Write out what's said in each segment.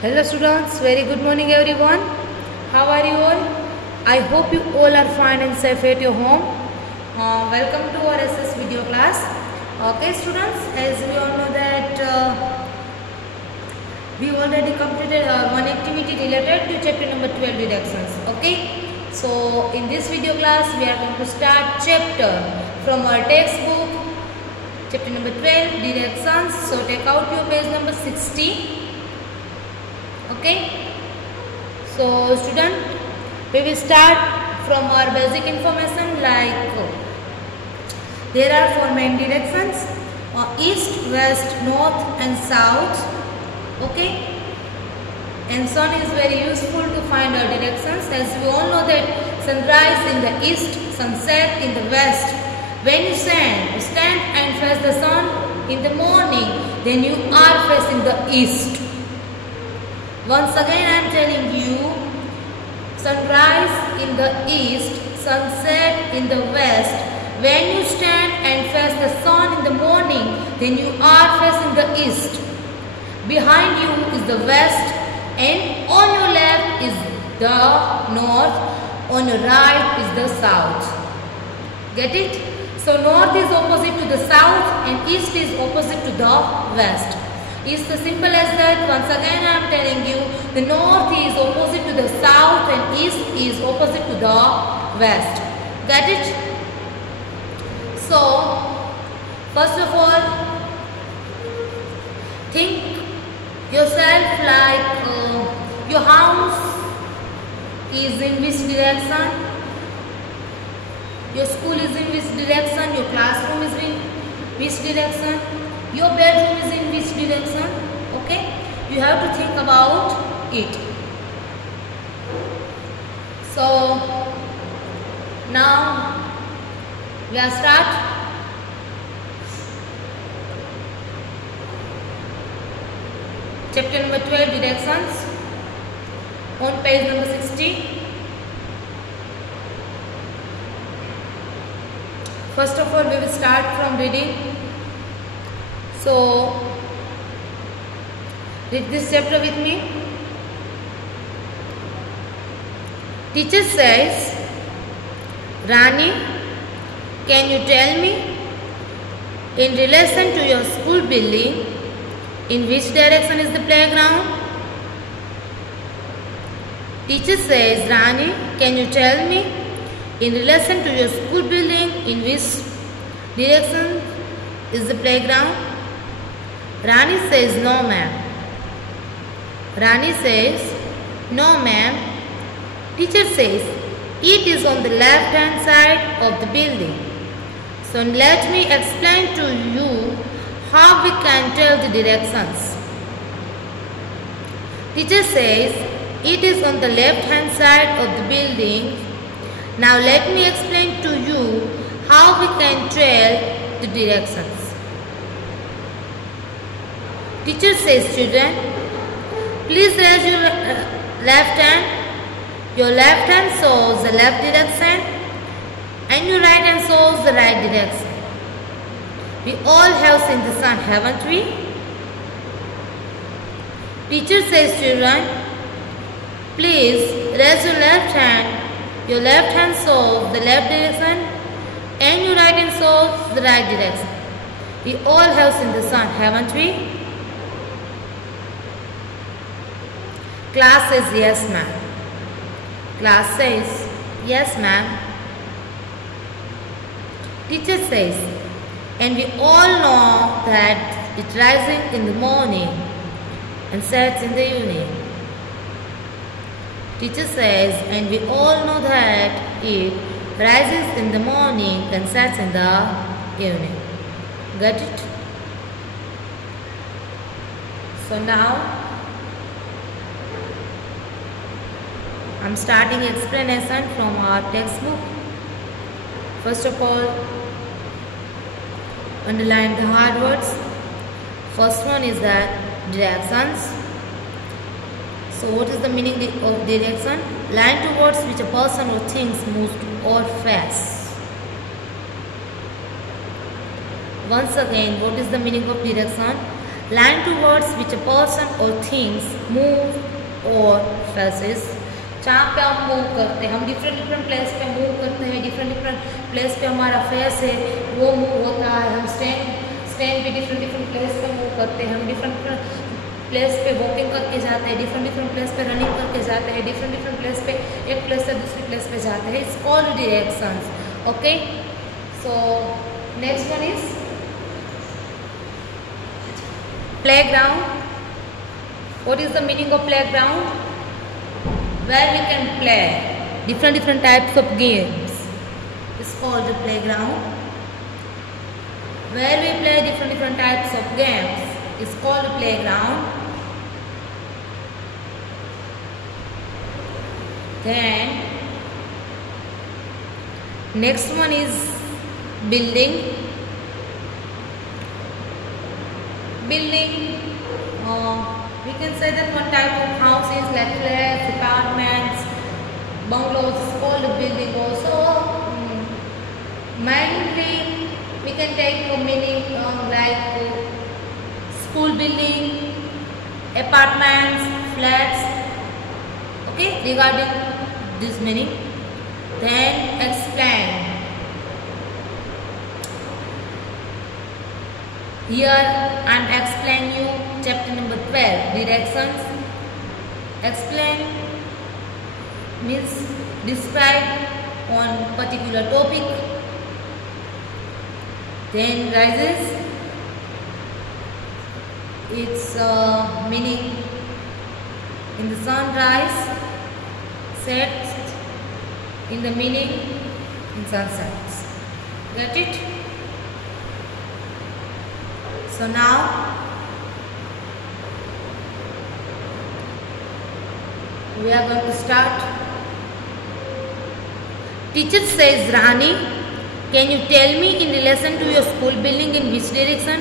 Hello students, very good morning everyone. How are you all? I hope you all are fine and safe at your home. Welcome to our SS video class. Okay students, as we all know that we already completed one activity related to chapter number 12 deductions. Okay, so in this video class we are going to start chapter from our textbook, chapter number 12 deductions. So take out your page number 60. Okay, so student, we will start from our basic information like there are four main directions: east, west, north and south. Okay, and sun is very useful to find our directions, as we all know that sunrise in the east, sunset in the west. When you stand and face the sun in the morning, then you are facing the east. Once again I am telling you, sunrise in the east, sunset in the west. When you stand and face the sun in the morning, then you are facing the east. Behind you is the west, and on your left is the north, on your right is the south. Get it? So north is opposite to the south and east is opposite to the west. It's as simple as that. Once again I am telling you, the north is opposite to the south and east is opposite to the west. Get it? So first of all, think yourself like your house is in which direction, your school is in which direction, your classroom is in which direction, your bedroom is in which direction. Okay, you have to think about it. So now we are start. Chapter number 12 directions on page number 60. First of all, we will start from reading. So read this chapter with me. Teacher says, Rani, can you tell me, in relation to your school building, in which direction is the playground? Teacher says, Rani, can you tell me, in relation to your school building, in which direction is the playground? Rani says, no ma'am. Rani says, no ma'am. Teacher says, it is on the left hand side of the building. So let me explain to you how we can tell the directions. Teacher says, it is on the left hand side of the building. Now let me explain to you how we can tell the directions. Teacher says, children, please raise your left hand. Your left hand shows the left direction and your right hand shows the right direction. We all have seen the sun, haven't we? Teacher says, children, please raise your left hand. Your left hand shows the left direction and your right hand shows the right direction. We all have seen the sun, haven't we? Class says, yes ma'am. Class says, yes ma'am. Teacher says, and we all know that it rises in the morning and sets in the evening. Teacher says, and we all know that it rises in the morning and sets in the evening. Got it? So now I'm starting explanation from our textbook. First of all, underline the hard words. First one is that directions. So what is the meaning of direction? Line towards which a person or things moves or face. Once again, what is the meaning of direction? line to words which a person or things move or faces. जहाँ पे हम move करते हैं, हम different place पे move करते हैं, different place पे हमारा फेस है वो मूव होता है. हम स्टैंड पे डिफरेंट प्लेस पे मूव करते हैं, हम डिफरेंट प्लेस पे वॉकिंग करके जाते हैं, डिफरेंट प्लेस पे रनिंग करके जाते हैं, डिफरेंट प्लेस पे एक प्लेस से दूसरी प्लेस पे जाते हैं. It's all directions. Okay, so next one is playground. What is the meaning of playground? Where we can play different types of games. It's called the playground. Where we play different types of games is called a playground. Then next one is building. We can say that one type of house is like flats, apartments, bungalows. It's called a building also. Mainly we can take a meaning like school building, apartments, flats. Okay, regarding this meaning. Then explain. Here I am explain you chapter number 12, directions. Explain means describe on particular topic. Then rises, its meaning in the sunrise, sets in the meaning in sunset. Get it? So now we are going to start. Teacher says, Rani, can you tell me in relation to your school building in which direction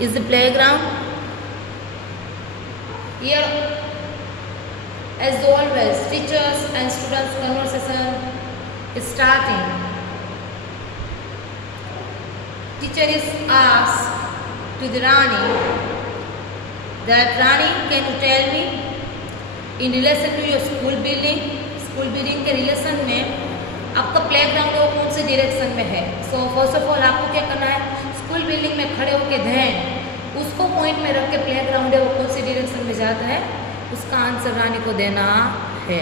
is the playground? Here, as always, teachers and students conversation is starting. Teacher is asked to the Rani that Rani, can you tell me in relation to your school building के relation में आपका play ground वो कौन से direction में है. So first of all आपको क्या करना है, स्कूल बिल्डिंग में खड़े होकर ध्यान उसको पॉइंट में रख के प्ले ग्राउंड है वो कौन से डायरेक्शन में जाता है उसका आंसर रानी को देना है.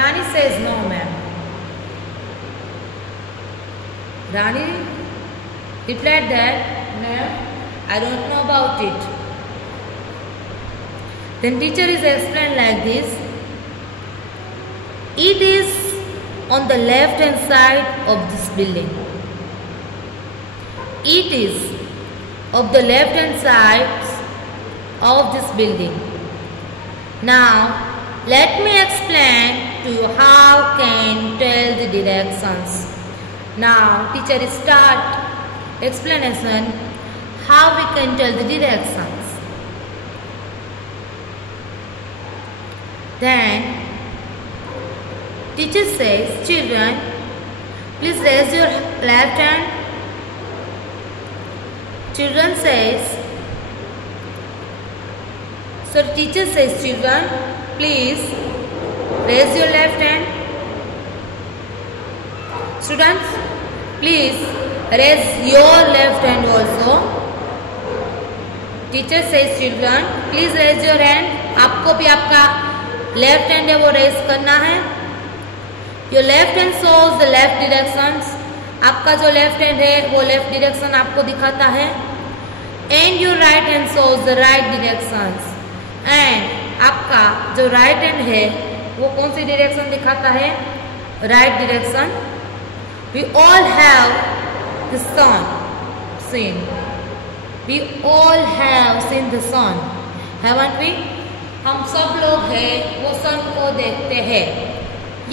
Rani says no ma'am. Rani replied that, ma'am, I don't know about it. Then teacher is explained like this. It is on the left hand side of this building. It is of the left hand side of this building. Now, let me explain to you how can tell the directions. Now, teacher start explanation how we can tell the directions. Then, teacher says, children, please raise your left hand. Children says, so teacher says, children, please raise your left hand. Students, please raise your left hand also. Teacher says, children, please raise your hand. आपको भी आपका left hand है वो raise करना है. Your left hand shows the left directions. आपका जो left hand है वो लेफ्ट डायरेक्शन आपको दिखाता है. And your right hand shows the right directions. And आपका जो राइट हैंड है वो कौन सी डायरेक्शन दिखाता है, right direction. We all have the sun seen. We all have seen the sun, haven't we? हम सब लोग हैं वो सन को देखते हैं.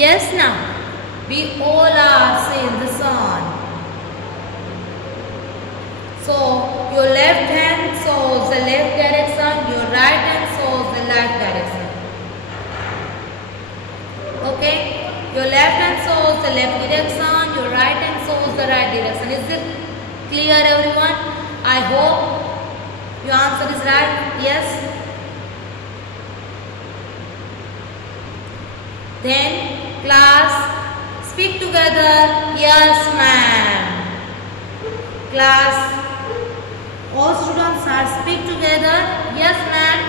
Yes ना? We all are seeing the sun. So your left hand shows the left direction, your right hand shows the right direction. Okay? Your left hand shows the left direction, your right hand shows the right direction. Is it Clear everyone? I hope your answer is right. Yes. Then class, speak together. Yes ma'am. Class, all students are speak together. Yes ma'am.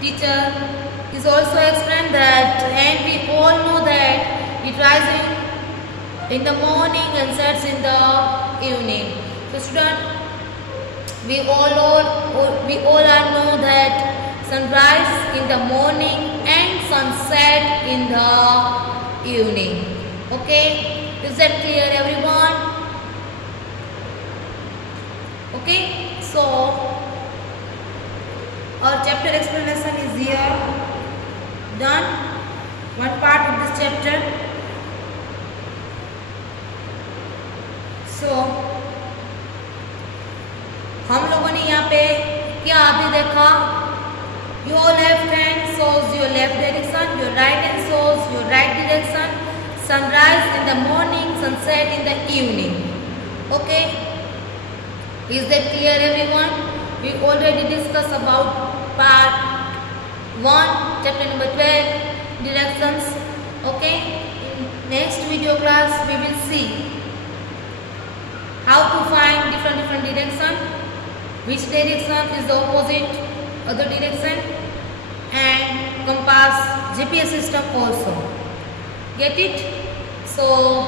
Teacher is also explained that, and we all know that it rises in the morning and sets in the evening. So student, we all know that sunrise in the morning and sunset in the evening. Okay, is that clear everyone? Okay, so our chapter explanation is here done. One part of this chapter. So हम लोगों ने यहाँ पे क्या अभी देखा? Your left hand shows your left direction, your right hand shows your right direction. Sunrise in the morning, sunset in the evening. Okay, is that clear everyone? We already discussed about part 1, chapter number 12, directions. Okay, in next video class we will see how to find different direction, which direction is the opposite other direction, and compass, GPS system also. Get it? So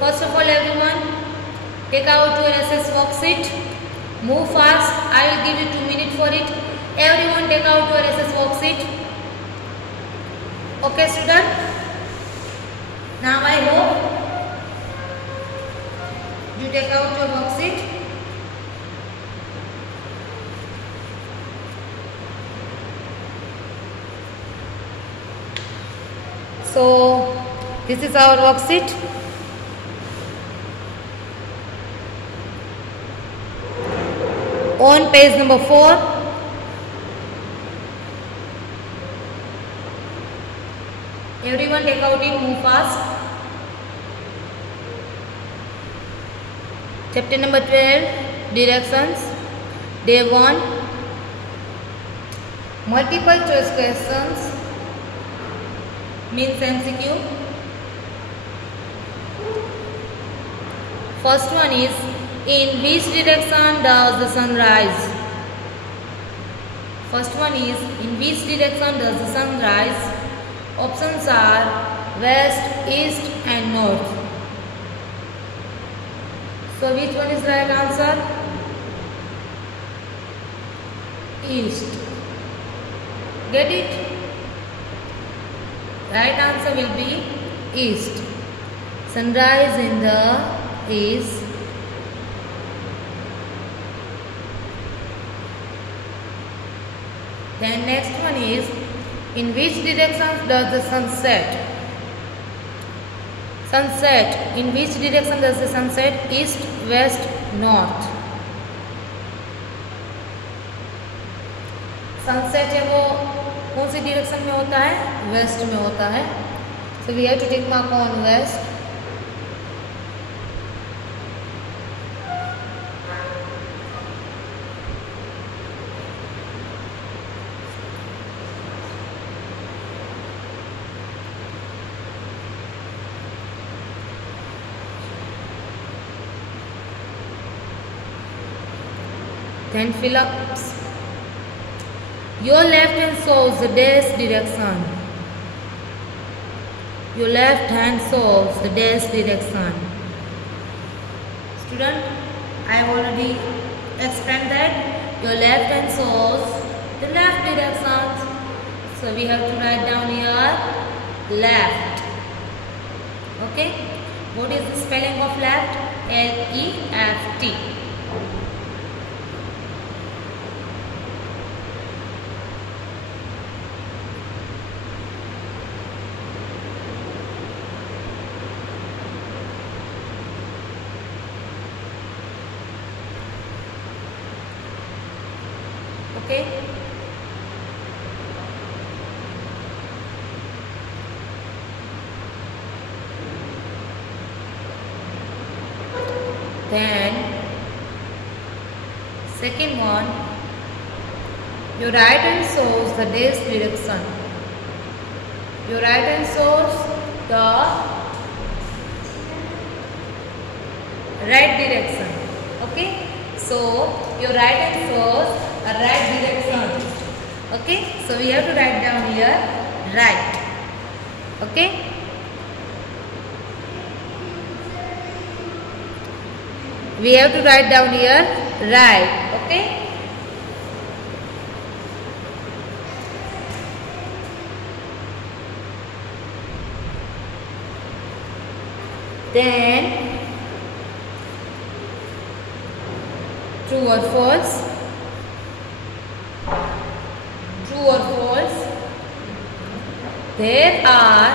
first of all everyone, take out your SS worksheet. Move fast. I will give you 2 minutes for it. Everyone take out your SS worksheet. Okay student? Now I hope you take out your worksheet. So this is our worksheet. On page number 4, everyone take out it, move fast. Chapter number 12, directions, day 1, multiple choice questions, means MCQ. First one is, in which direction does the sun rise? First one is, in which direction does the sun rise? Options are west, east and north. So which one is right answer? East. Get it? Right answer will be east. Sunrise in the east. Then next one is, in which direction does the sun set? Sunset. In which direction does the sun set? East, west, north. Sunset है वो कौन सी direction में होता है? Waste में होता है. So we have to take mark on west. Then fill up. Your left hand shows the dash direction. Your left hand shows the dash direction. Student, I have already explained that your left hand shows the left direction. So we have to write down here left. Okay. What is the spelling of left? L-E-F-T. Okay. Then second one, your right hand shows the day's direction. Your right hand shows the right direction. Okay, so your right hand shows a right direction. Okay, so we have to write down here right. Okay, we have to write down here right. Okay, then true or false? True or false? There are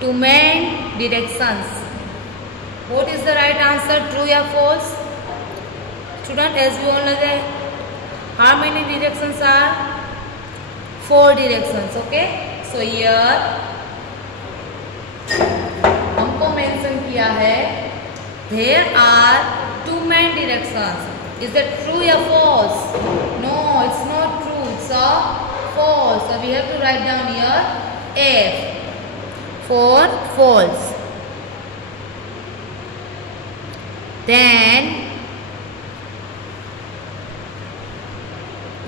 two main directions. What is the right answer? True or false? Student, as we all know that how many directions are? 4 directions. Okay, so here हमको mention किया है there are two main directions. Is that true or false? No, it's not true. It's a false. So we have to write down here F for false. Then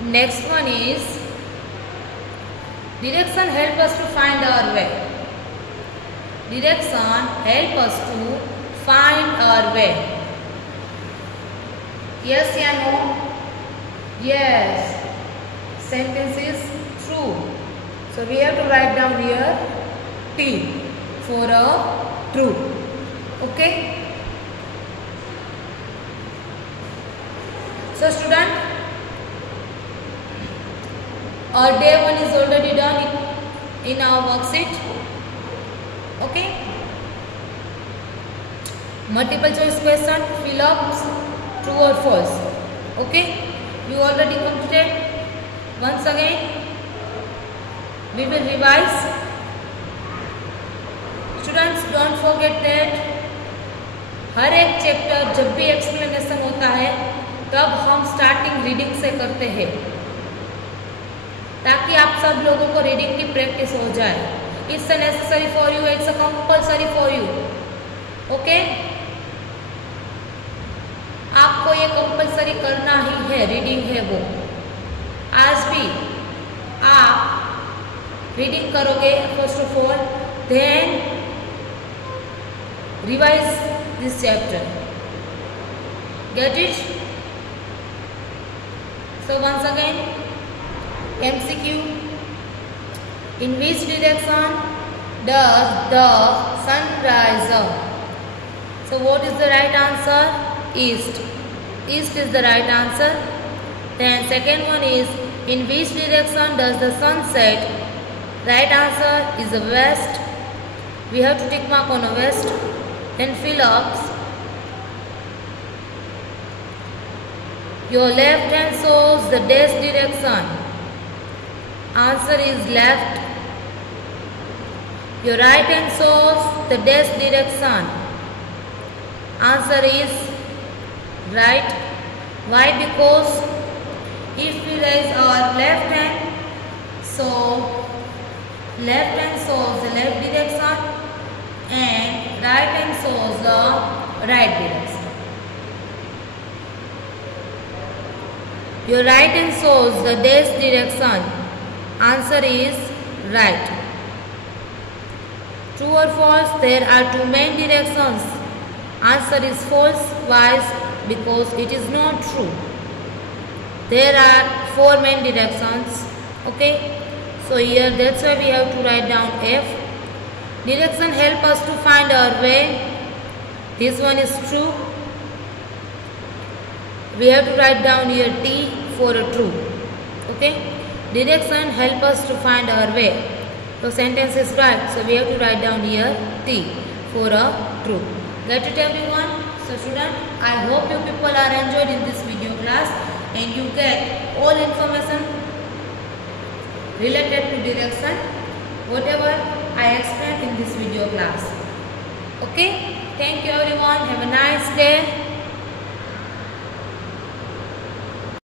next one is direction help us to find our way. Direction help us to find our way. Yes or no? Yes. Sentence is true. So we have to write down here T for a true. Okay. So student, our day 1 is already done in our worksheet. Okay. Multiple choice question, fill up true or false. Okay. You already completed. Once again, we will revise. Students, don't forget that हर एक chapter जब भी explanation होता है तब हम starting reading से करते हैं ताकि आप सब लोगों को रीडिंग की प्रैक्टिस हो जाए. It's a necessary for you, it's a compulsory for you. Okay, आपको ये कंपल्सरी करना ही है. रीडिंग है वो. आज भी आप रीडिंग करोगे first of all, then revise this chapter. Get it? So once again, MCQ. In which direction does the sun rise up? So what is the right answer? East. East is the right answer. Then second one is, in which direction does the sun set? Right answer is the west. We have to tick mark on the west. Then fill ups. Your left hand shows the dash direction. Answer is left. Your right hand shows the dash direction. Answer is right. Why? Because if we raise our left hand, so left hand shows the left direction and right hand shows the right direction. Your right hand shows the dash direction. Answer is right. True or false? There are two main directions. Answer is false. Why? Because it is not true. There are 4 main directions. Okay. So here that's why we have to write down F. Direction help us to find our way. This one is true. We have to write down here T for a true. Okay. Direction help us to find our way. So sentence is right. So we have to write down here T for a true. Get it everyone? So student, I hope you people are enjoyed in this video class and you get all information related to direction whatever I explained in this video class. Okay. Thank you everyone. Have a nice day.